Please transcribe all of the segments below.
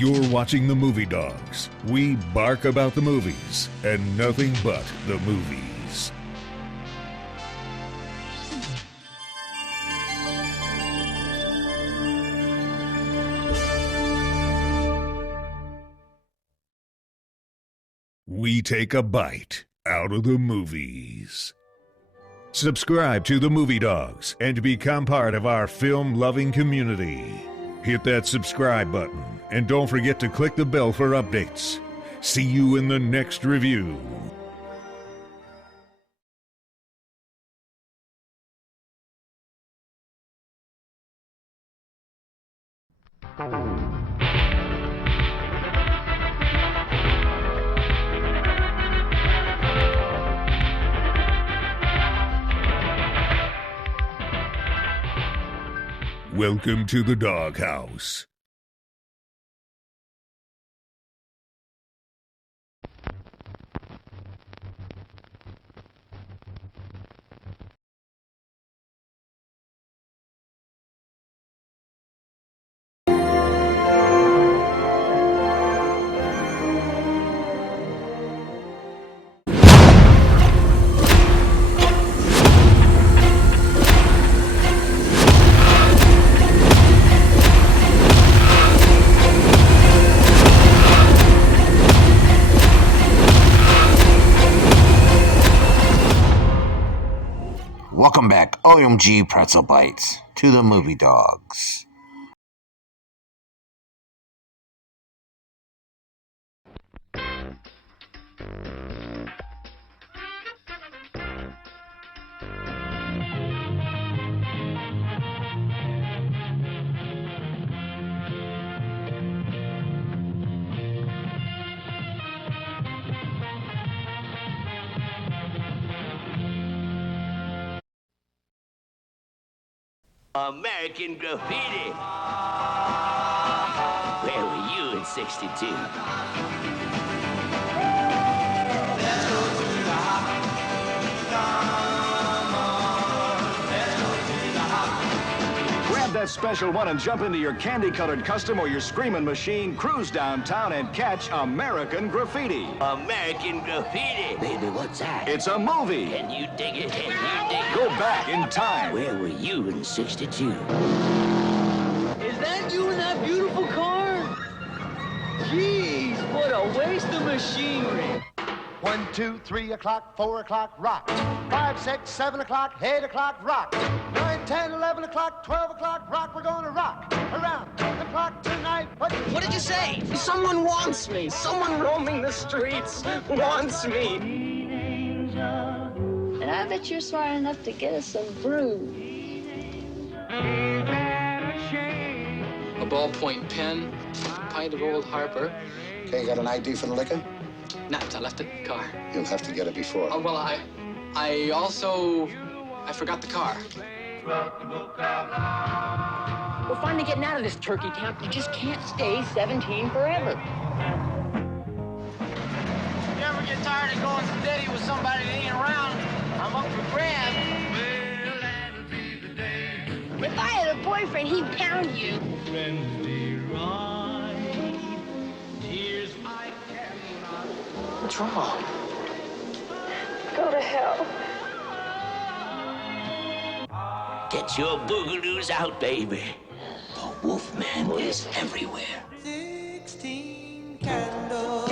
You're watching the Movie Dawgs. We bark about the movies and nothing but the movies. We take a bite out of the movies. Subscribe to the Movie Dawgs and become part of our film-loving community. Hit that subscribe button and don't forget to click the bell for updates. See you in the next review. Welcome to the Doghouse. Welcome back, OMG Pretzel Bites, to the Movie Dawgs. American Graffiti. Where were you in '62? Grab that special one and jump into your candy-colored custom or your screaming machine, cruise downtown and catch American Graffiti. American Graffiti. Baby, what's that? It's a movie. Can you dig it? Can you dig it? Go back in time. Where were you in '62? Is that you in that beautiful car? Jeez, what a waste of machinery. 1, 2, 3 o'clock, 4 o'clock, rock. 5, 6, 7 o'clock, 8 o'clock, rock. 9, 10, 11 o'clock, 12 o'clock, rock. We're gonna rock around the clock tonight. What did you say? Someone wants me. Someone roaming the streets wants me. And I bet you're smart enough to get us some brew. A ballpoint pen, a pint of Old Harper. Okay, you got an ID for the liquor? Nah, I left it in the car. You'll have to get it before. Oh, well, I forgot the car. We're finally getting out of this turkey camp. You just can't stay 17 forever. You ever get tired of going steady with somebody that ain't around? I'm up for grabs. If I had a boyfriend, he'd pound you. What's wrong? Go to hell. Get your boogaloos out, baby. The Wolfman is everywhere. 16 candles.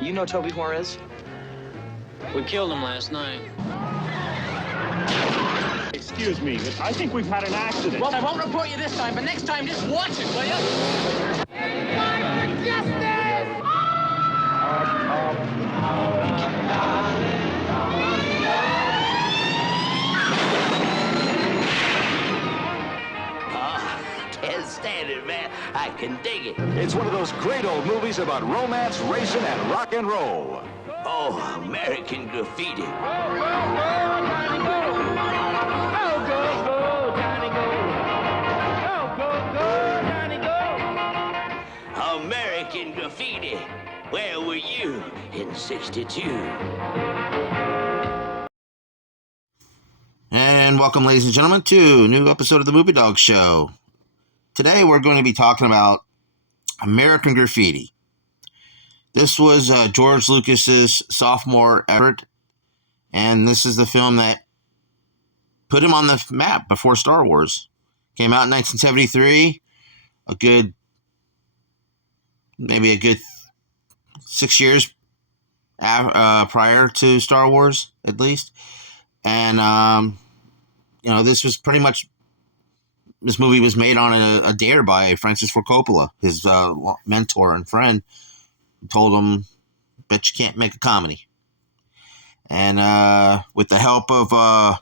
You know Toby Juarez? We killed him last night. Excuse me, I think we've had an accident. Well, I won't report you this time, but next time just watch it, will you? Can't stand it, man. I can dig it. It's one of those great old movies about romance, racing, and rock and roll. Oh, American Graffiti. American Graffiti. Where were you in '62? And welcome, ladies and gentlemen, to a new episode of the Movie Dawgs Show. today we're going to be talking about American Graffiti. This was George Lucas's sophomore effort, and this is the film that put him on the map before Star Wars. Came out in 1973, maybe a good 6 years prior to Star Wars, at least. And, this was pretty much, this movie was made on a dare by Francis Ford Coppola, his mentor and friend, told him, bet you can't make a comedy. And with the help of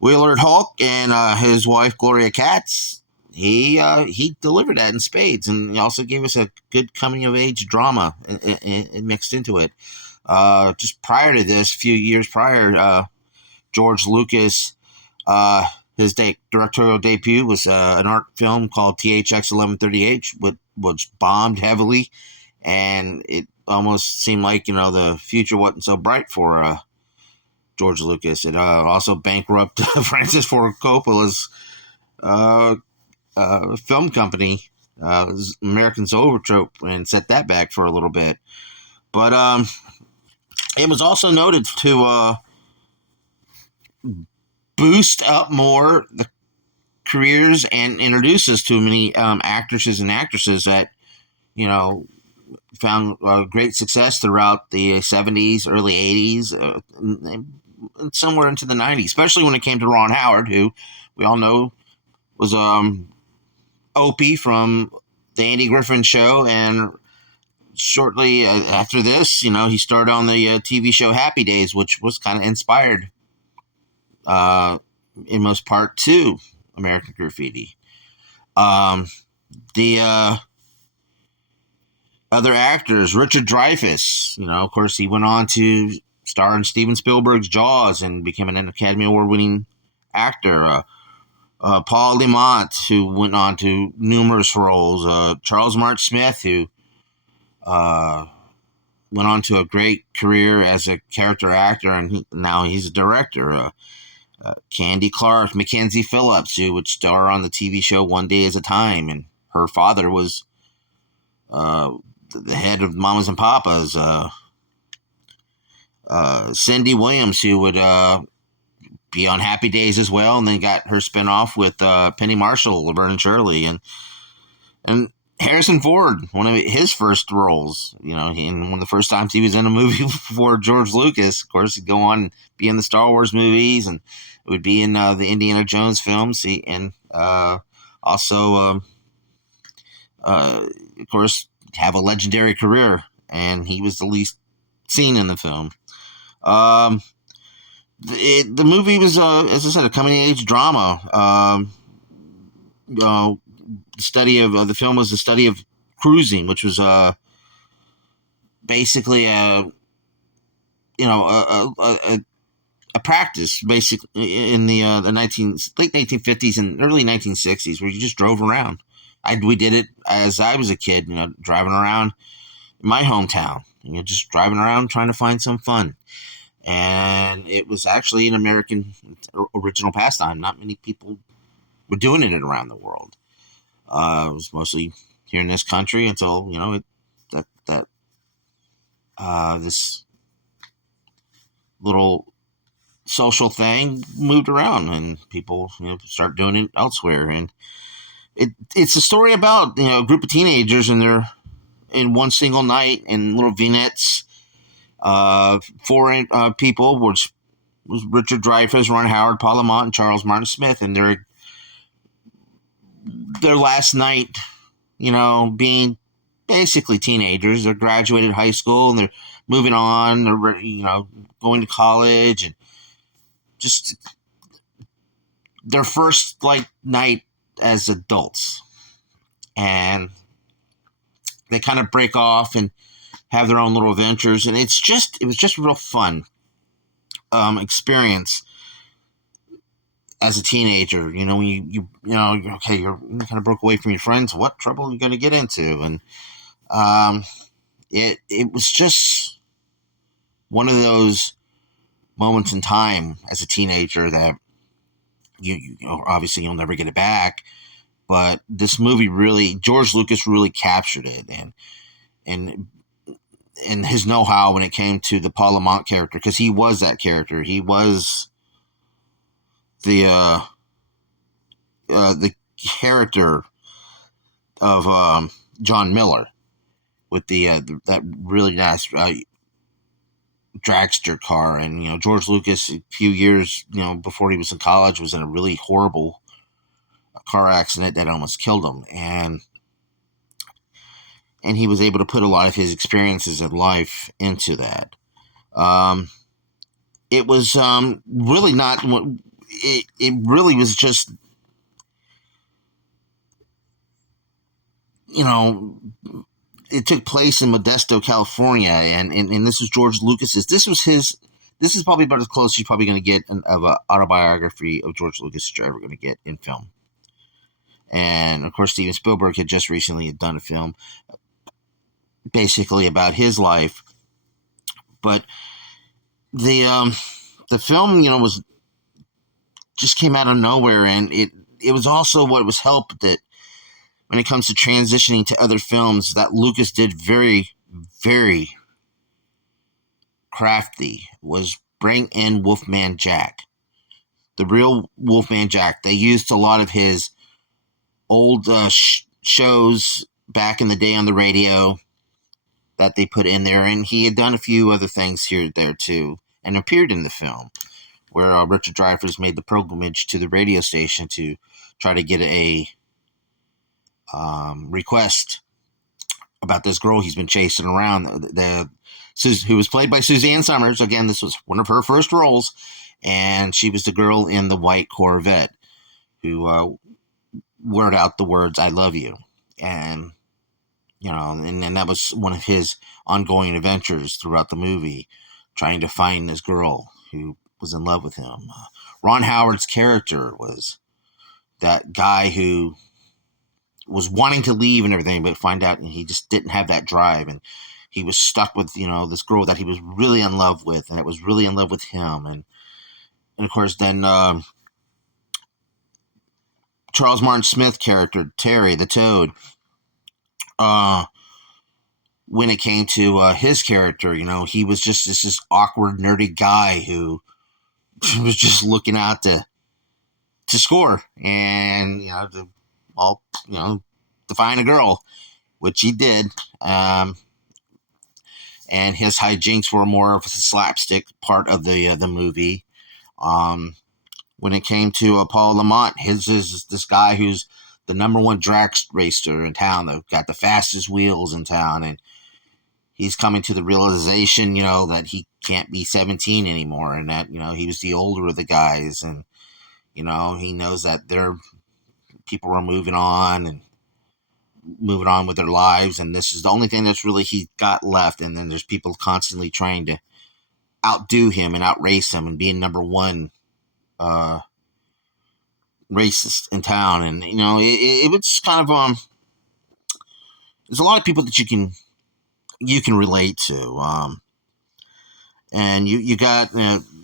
Willard Hulk and his wife, Gloria Katz, he delivered that in spades, and he also gave us a good coming-of-age drama mixed into it. Just prior to this, a few years prior, George Lucas, his directorial debut was an art film called THX 1138, which bombed heavily, and it almost seemed like, the future wasn't so bright for George Lucas. It also bankrupted Francis Ford Coppola's film company, American Zoetrope, and set that back for a little bit. But it was also noted to boost up more the careers and introduce us to many actresses and actresses that, found great success throughout the 70s, early 80s, and somewhere into the 90s, especially when it came to Ron Howard, who we all know was Opie from the Andy Griffin Show. And shortly after this, he started on the TV show Happy Days, which was kind of inspired in most part to American Graffiti. The other actors, Richard Dreyfuss, of course, he went on to star in Steven Spielberg's Jaws and became an Academy Award-winning actor. Paul Lamont, who went on to numerous roles. Charles Martin Smith, who went on to a great career as a character actor, and now he's a director. Candy Clark, Mackenzie Phillips, who would star on the TV show One Day at a Time, and her father was the head of Mamas and Papas. Cindy Williams, who would be on Happy Days as well, and then got her spinoff with Penny Marshall, Laverne and Shirley, and Harrison Ford, one of his first roles, and one of the first times he was in a movie for George Lucas. Of course, he'd go on and be in the Star Wars movies, and it would be in the Indiana Jones films, and also, of course, have a legendary career, and he was the least seen in the film. The movie was, as I said, a coming-of-age drama. The study of the film was the study of cruising, which was basically a practice, basically in the late 1950s and early 1960s, where you just drove around. We did it as I was a kid, driving around my hometown, just driving around trying to find some fun. And it was actually an American original pastime. Not many people were doing it around the world. It was mostly here in this country until, this little social thing moved around and people, start doing it elsewhere. And it's a story about, a group of teenagers and they're in one single night in little vignettes. Four people, which was Richard Dreyfuss, Ron Howard, Paul Lamont, and Charles Martin Smith, and their last night, being basically teenagers. They're graduated high school and they're moving on. They're going to college, and just their first night as adults, and they kind of break off and have their own little adventures, and it was just a real fun experience as a teenager. When you okay, you're kind of broke away from your friends. What trouble are you going to get into? And it was just one of those moments in time as a teenager that you obviously you'll never get it back, But this movie really, George Lucas really captured it, and his know-how when it came to the Paul Lamont character, because he was that character. He was the character of John Miller with that really nice dragster car. And George Lucas, a few years before he was in college, was in a really horrible car accident that almost killed him, and he was able to put a lot of his experiences in life into that. It was really not. It really was just, it took place in Modesto, California, and this is George Lucas's. This is probably about as close as you're probably going to get of an autobiography of George Lucas that you're ever going to get in film. And of course, Steven Spielberg had just recently done a film basically about his life. But the film, was just came out of nowhere, and it was also what was helped that when it comes to transitioning to other films that Lucas did very, very crafty, was bring in Wolfman Jack, the real Wolfman Jack. They used a lot of his old shows back in the day on the radio that they put in there, and he had done a few other things here and there too, and appeared in the film, where Richard Dreyfuss made the pilgrimage to the radio station to try to get a request about this girl he's been chasing around, who was played by Suzanne Summers. Again, this was one of her first roles, and she was the girl in the white Corvette who word out the words "I love you," and and that was one of his ongoing adventures throughout the movie, trying to find this girl who was in love with him. Ron Howard's character was that guy who was wanting to leave and everything, but find out he just didn't have that drive, and he was stuck with this girl that he was really in love with, and it was really in love with him, and of course then Charles Martin Smith character Terry the Toad. When it came to his character, he was just this awkward, nerdy guy who was just looking out to score and to find a girl, which he did. And his hijinks were more of a slapstick part of the movie. When it came to Paul Lamont, his is this guy who's the number one drag racer in town, that got the fastest wheels in town, and he's coming to the realization, that he can't be 17 anymore, and that, he was the older of the guys, and, he knows that people are moving on with their lives, and this is the only thing that's really he got left, and then there's people constantly trying to outdo him and outrace him and being number one racist in town. And it was kind of there's a lot of people that you can relate to, and you got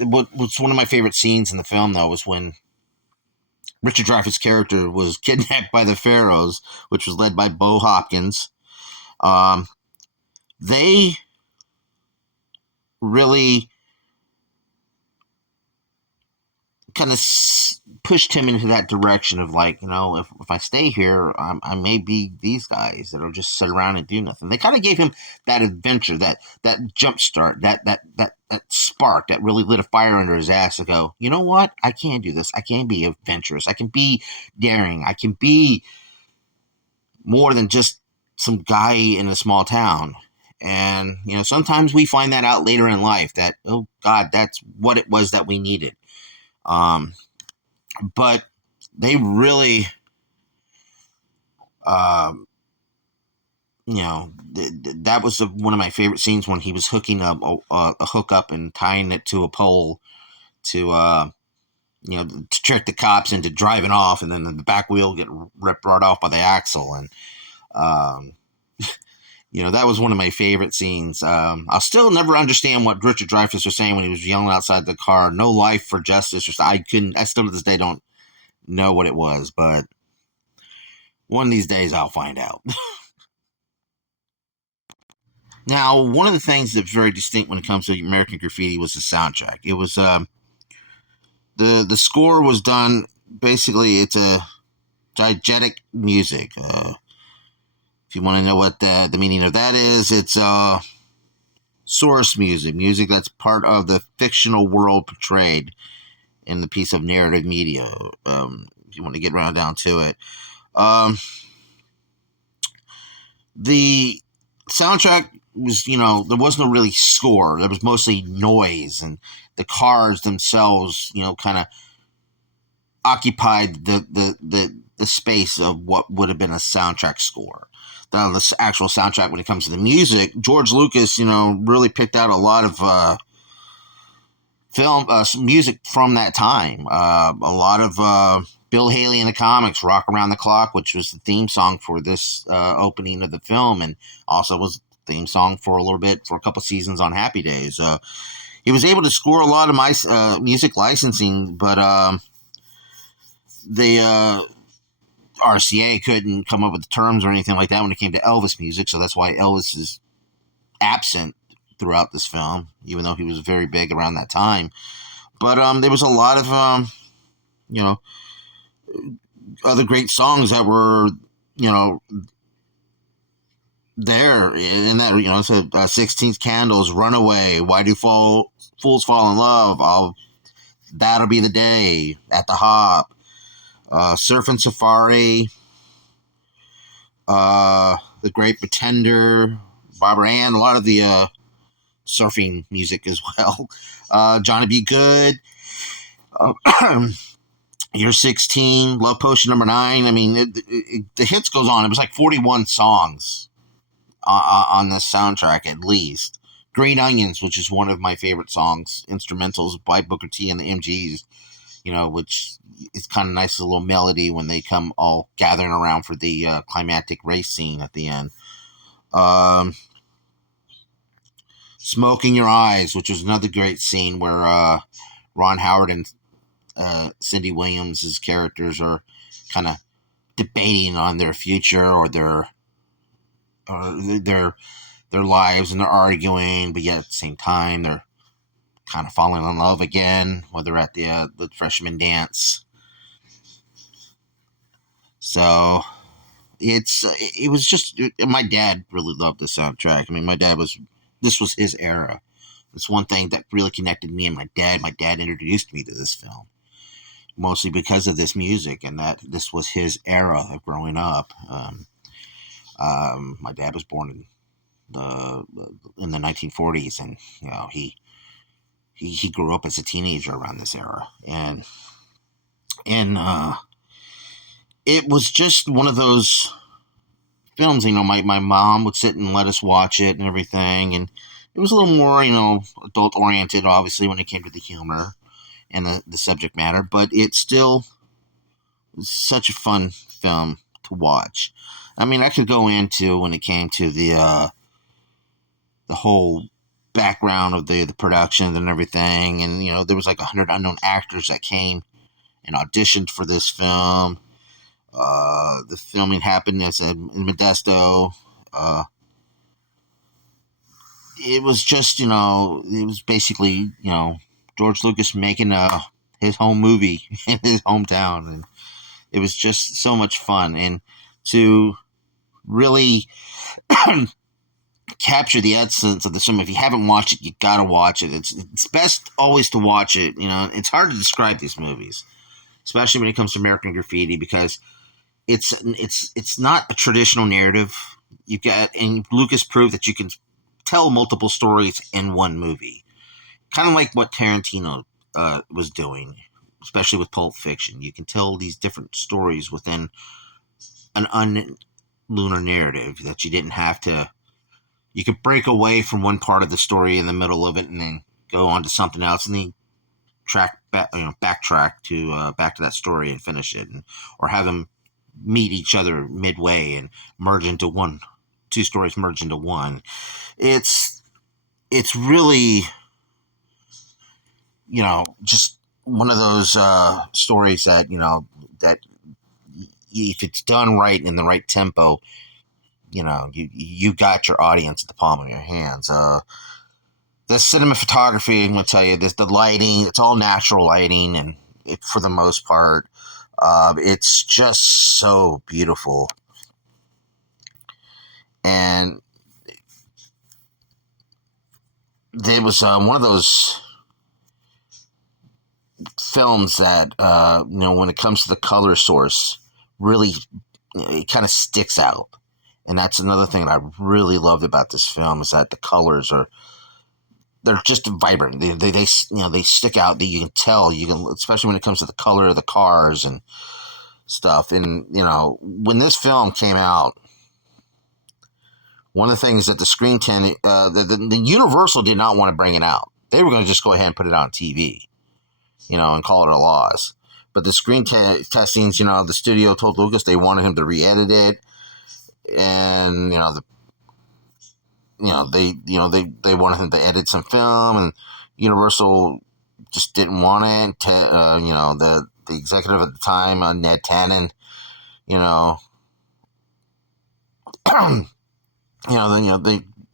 what's one of my favorite scenes in the film, though, was when Richard Dreyfuss' character was kidnapped by the Pharaohs, which was led by Bo Hopkins. They really kind of pushed him into that direction of if I stay here, I may be these guys that'll just sit around and do nothing. They kind of gave him that adventure, that jump start, that spark that really lit a fire under his ass to go, you know what? I can do this. I can be adventurous. I can be daring. I can be more than just some guy in a small town. And, sometimes we find that out later in life that, oh God, that's what it was that we needed. But they really, that was one of my favorite scenes when he was hooking up a hook up and tying it to a pole to trick the cops into driving off, and then the back wheel get ripped right off by the axle. And, that was one of my favorite scenes. I'll still never understand what Richard Dreyfuss was saying when he was yelling outside the car, "No life for justice." I still to this day don't know what it was, but One of these days I'll find out. Now, one of the things that's very distinct when it comes to American Graffiti was the soundtrack. It was the score was done, basically it's a diegetic music. If you want to know what the meaning of that is, it's source music that's part of the fictional world portrayed in the piece of narrative media. If you want to get right down to it. The soundtrack was, there was no really score. There was mostly noise, and the cars themselves, kind of occupied the space of what would have been a soundtrack score. The actual soundtrack, when it comes to the music, George Lucas, really picked out a lot of film music from that time. A lot of Bill Haley in the comics, Rock Around the Clock, which was the theme song for this opening of the film, and also was the theme song for a couple seasons on Happy Days. He was able to score a lot of my music licensing, but the RCA couldn't come up with the terms or anything like that when it came to Elvis music, so that's why Elvis is absent throughout this film, even though he was very big around that time. But there was a lot of other great songs that were, there in that, so 16th Candles, Runaway, Why Do Fools Fall in Love, That'll Be the Day, At the Hop, Surfing Safari, The Great Pretender, Barbara Ann, a lot of the surfing music as well. Johnny B. Good, You're 16, Love Potion number 9. I mean, the hits goes on. It was like 41 songs on this soundtrack at least. Green Onions, which is one of my favorite songs, instrumentals by Booker T and the MGs, which is kind of nice, a little melody when they come all gathering around for the climactic race scene at the end. Smoke in Your Eyes, which was another great scene where Ron Howard and Cindy Williams' characters are kind of debating on their future or their lives, and they're arguing, but yet at the same time they're kind of falling in love again, whether at the freshman dance. So it was just, my dad really loved the soundtrack. I mean, this was his era. It's one thing that really connected me and my dad. My dad introduced me to this film, mostly because of this music, and that this was his era of growing up. My dad was born in the 1940s, and he grew up as a teenager around this era, and it was just one of those films. My mom would sit and let us watch it and everything, and it was a little more adult oriented, obviously, when it came to the humor and the subject matter, but it still was such a fun film to watch. I mean, I could go into, when it came to the whole background of the production and everything, and there was like 100 unknown actors that came and auditioned for this film. The filming happened, as in Modesto. It was just, it was basically, George Lucas making his home movie in his hometown, and it was just so much fun. And to really capture the essence of the film, if you haven't watched it, you gotta watch it. It's best always to watch it. It's hard to describe these movies, especially when it comes to American Graffiti, because it's not a traditional narrative. And Lucas proved that you can tell multiple stories in one movie, kind of like what Tarantino was doing, especially with Pulp Fiction. You can tell these different stories within an unlunar narrative that you didn't have to. You could break away from one part of the story in the middle of it and then go on to something else, and then backtrack to back to that story and finish it, or have them meet each other midway and merge into one. Two stories merge into one. It's really, just one of those stories that that if it's done right in the right tempo, you got your audience at the palm of your hands. The cinematography, I'm going to tell you, the lighting, it's all natural lighting, and for the most part, it's just so beautiful. And there was one of those films that, when it comes to the color source, really, it kind of sticks out. And that's another thing that I really loved about this film, is that the colors they're just vibrant. They stick out. That you can tell. Especially when it comes to the color of the cars and stuff. And when this film came out, one of the things that the the Universal did not want to bring it out. They were going to just go ahead and put it on TV, and call it a loss. But the screen testings, the studio told Lucas they wanted him to re-edit it, and they wanted him to edit some film, and Universal just didn't want it. The executive at the time, Ned Tannen,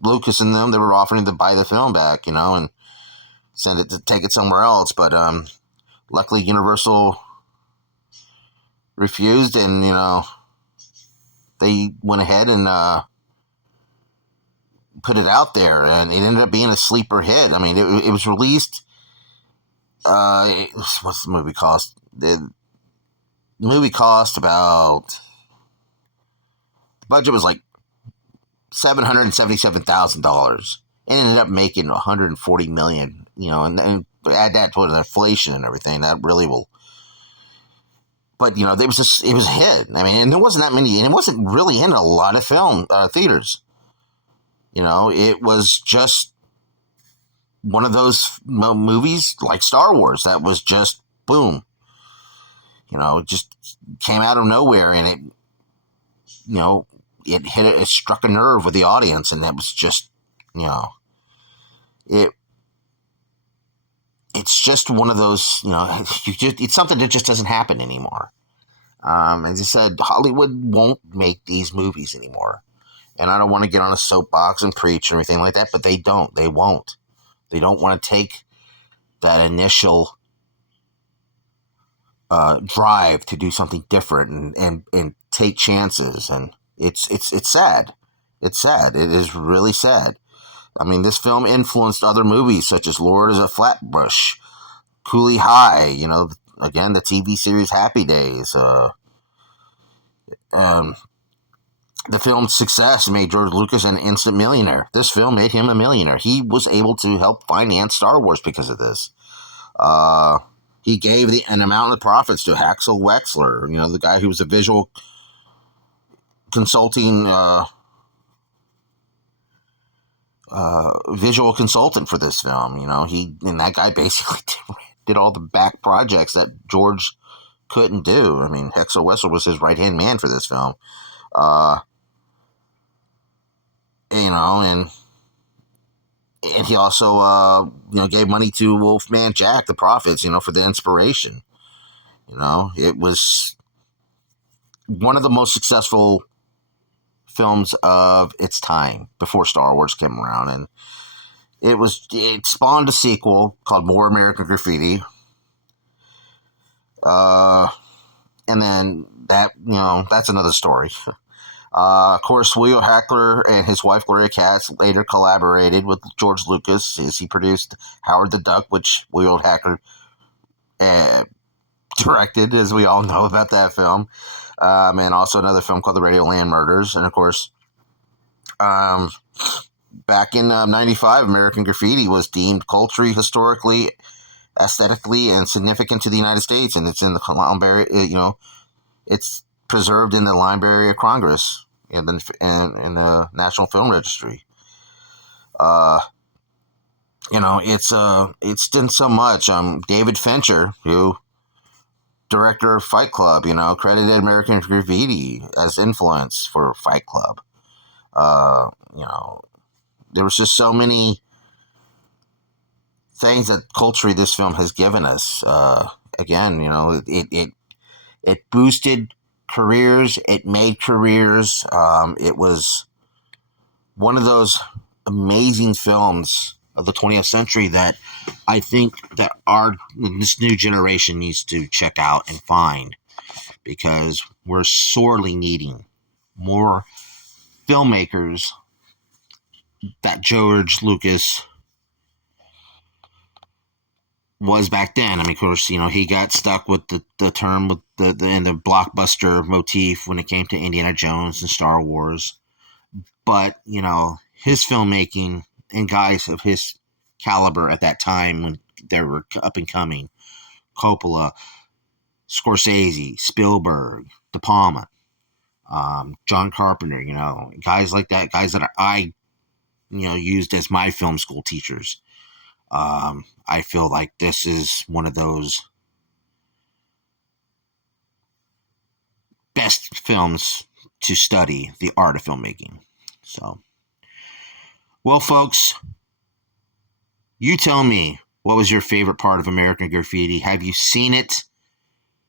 Lucas and them, they were offering to buy the film back, and send it to take it somewhere else. But luckily Universal refused, and they went ahead and put it out there, and it ended up being a sleeper hit. I mean, it was released. What's the movie cost? The movie cost about. The budget was like $777,000. It ended up making $140 million. And add that to the inflation and everything, that really will. But it was a hit. I mean, and there wasn't that many, and it wasn't really in a lot of film theaters. It was just one of those movies like Star Wars that was just boom. It just came out of nowhere, and it struck a nerve with the audience, and it was just, it's just one of those, it's something that just doesn't happen anymore. As I said, Hollywood won't make these movies anymore. And I don't want to get on a soapbox and preach or anything like that, but they don't. They won't. They don't want to take that initial drive to do something different and take chances. And it's sad. It's sad. It is really sad. I mean, this film influenced other movies such as Lord as a Flatbush, Cooley High, again, the TV series Happy Days. The film's success made George Lucas an instant millionaire. This film made him a millionaire. He was able to help finance Star Wars because of this. He gave an amount of profits to Axel Wexler, the guy who was a visual consulting visual consultant for this film. And that guy basically did all the back projects that George couldn't do. I mean, Axel Wexler was his right-hand man for this film. And he also, gave money to Wolfman Jack, the Prophets, for the inspiration. It was one of the most successful films of its time before Star Wars came around. And it spawned a sequel called More American Graffiti. And then that's another story. Of course, William Hackler and his wife Gloria Katz later collaborated with George Lucas as he produced Howard the Duck, which William Hackler directed, as we all know about that film, and also another film called The Radioland Murders. And of course, back in '95, American Graffiti was deemed culturally, historically, aesthetically, and significant to the United States, and it's in the Library. It's preserved in the Library of Congress and in the National Film Registry. It's done so much. David Fincher, director of Fight Club, credited American Graffiti as influence for Fight Club. There was just so many things that culturally this film has given us. Again, it boosted careers. It made careers. It was one of those amazing films of the 20th century that I think that this new generation needs to check out and find, because we're sorely needing more filmmakers that George Lucas was back then. I mean, of course, he got stuck with the term with the blockbuster motif when it came to Indiana Jones and Star Wars. But, his filmmaking and guys of his caliber at that time when they were up and coming, Coppola, Scorsese, Spielberg, De Palma, John Carpenter, guys like that, guys that I used as my film school teachers. I feel like this is one of those best films to study the art of filmmaking. So, well, folks, you tell me, what was your favorite part of American Graffiti? Have you seen it?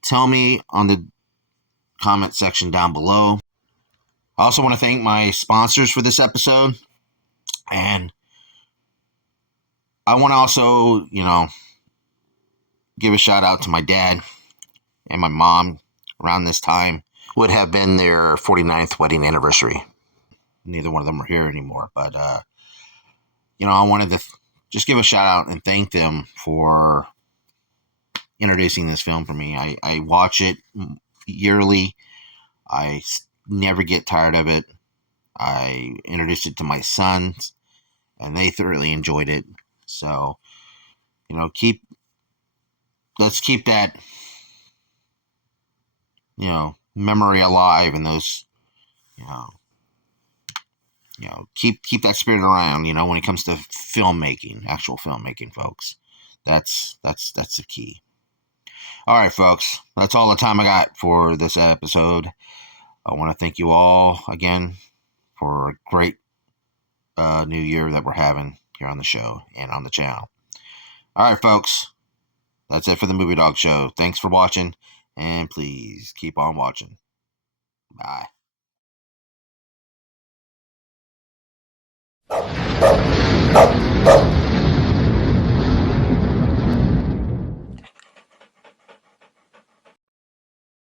Tell me on the comment section down below. I also want to thank my sponsors for this episode. And I want to also, give a shout out to my dad and my mom. Around this time would have been their 49th wedding anniversary. Neither one of them are here anymore. But, I wanted to just give a shout out and thank them for introducing this film for me. I watch it yearly. I never get tired of it. I introduced it to my sons, and they thoroughly enjoyed it. So, let's keep that, memory alive, and those, keep that spirit around, when it comes to filmmaking, actual filmmaking, folks. That's the key. All right, folks, that's all the time I got for this episode. I want to thank you all again for a great new year that we're having here on the show and on the channel. All right, folks, that's it for the Movie Dog Show. Thanks for watching, and please keep on watching. Bye.